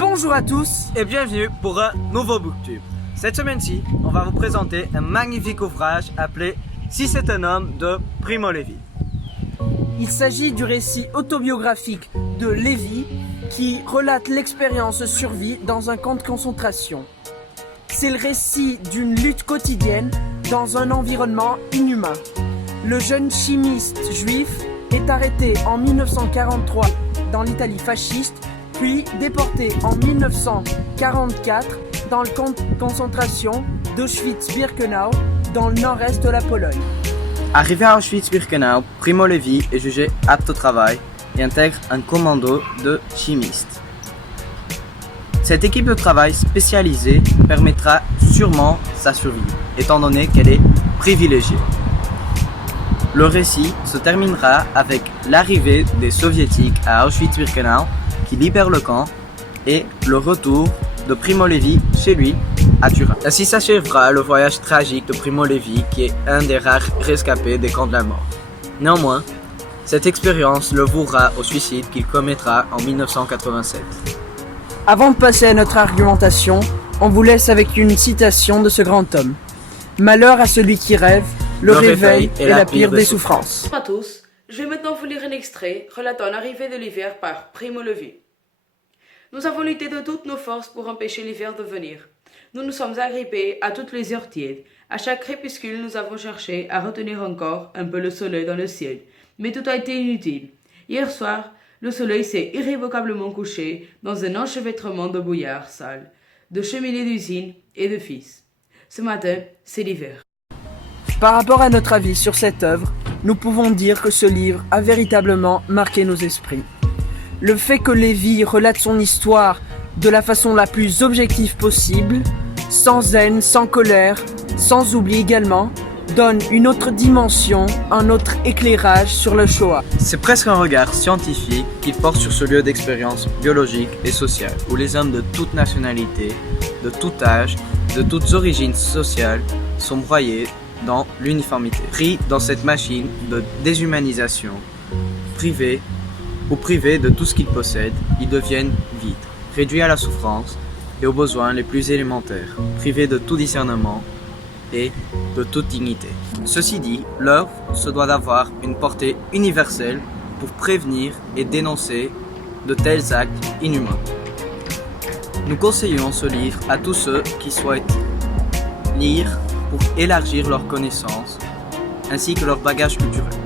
Bonjour à tous et bienvenue pour un nouveau booktube. Cette semaine-ci, on va vous présenter un magnifique ouvrage appelé « Si c'est un homme » de Primo Levi. Il s'agit du récit autobiographique de Levi qui relate l'expérience de survie dans un camp de concentration. C'est le récit d'une lutte quotidienne dans un environnement inhumain. Le jeune chimiste juif est arrêté en 1943 dans l'Italie fasciste, puis déporté en 1944 dans le camp de concentration d'Auschwitz-Birkenau dans le nord-est de la Pologne. Arrivé à Auschwitz-Birkenau, Primo Levi est jugé apte au travail et intègre un commando de chimistes. Cette équipe de travail spécialisée permettra sûrement sa survie, étant donné qu'elle est privilégiée. Le récit se terminera avec l'arrivée des soviétiques à Auschwitz-Birkenau qui libère le camp et le retour de Primo Levi chez lui à Turin. Ainsi s'achèvera le voyage tragique de Primo Levi qui est un des rares rescapés des camps de la mort. Néanmoins, cette expérience le vouera au suicide qu'il commettra en 1987. Avant de passer à notre argumentation, on vous laisse avec une citation de ce grand homme. Malheur à celui qui rêve, le réveil est la pire des souffrances. Bonjour à tous, je vais maintenant vous lire un extrait relatant l'arrivée de l'hiver par Primo Levi. Nous avons lutté de toutes nos forces pour empêcher l'hiver de venir. Nous nous sommes agrippés à toutes les heures tièdes. À chaque crépuscule, nous avons cherché à retenir encore un peu le soleil dans le ciel. Mais tout a été inutile. Hier soir, le soleil s'est irrévocablement couché dans un enchevêtrement de brouillard sale, de cheminées d'usine et de fils. Ce matin, c'est l'hiver. Par rapport à notre avis sur cette œuvre, nous pouvons dire que ce livre a véritablement marqué nos esprits. Le fait que Levi relate son histoire de la façon la plus objective possible, sans haine, sans colère, sans oubli également, donne une autre dimension, un autre éclairage sur le Shoah. C'est presque un regard scientifique qu'il porte sur ce lieu d'expérience biologique et sociale, où les hommes de toute nationalité, de tout âge, de toutes origines sociales sont broyés dans l'uniformité, pris dans cette machine de déshumanisation, privés de tout ce qu'ils possèdent, ils deviennent vides, réduits à la souffrance et aux besoins les plus élémentaires, privés de tout discernement et de toute dignité. Ceci dit, l'œuvre se doit d'avoir une portée universelle pour prévenir et dénoncer de tels actes inhumains. Nous conseillons ce livre à tous ceux qui souhaitent lire pour élargir leurs connaissances ainsi que leur bagage culturel.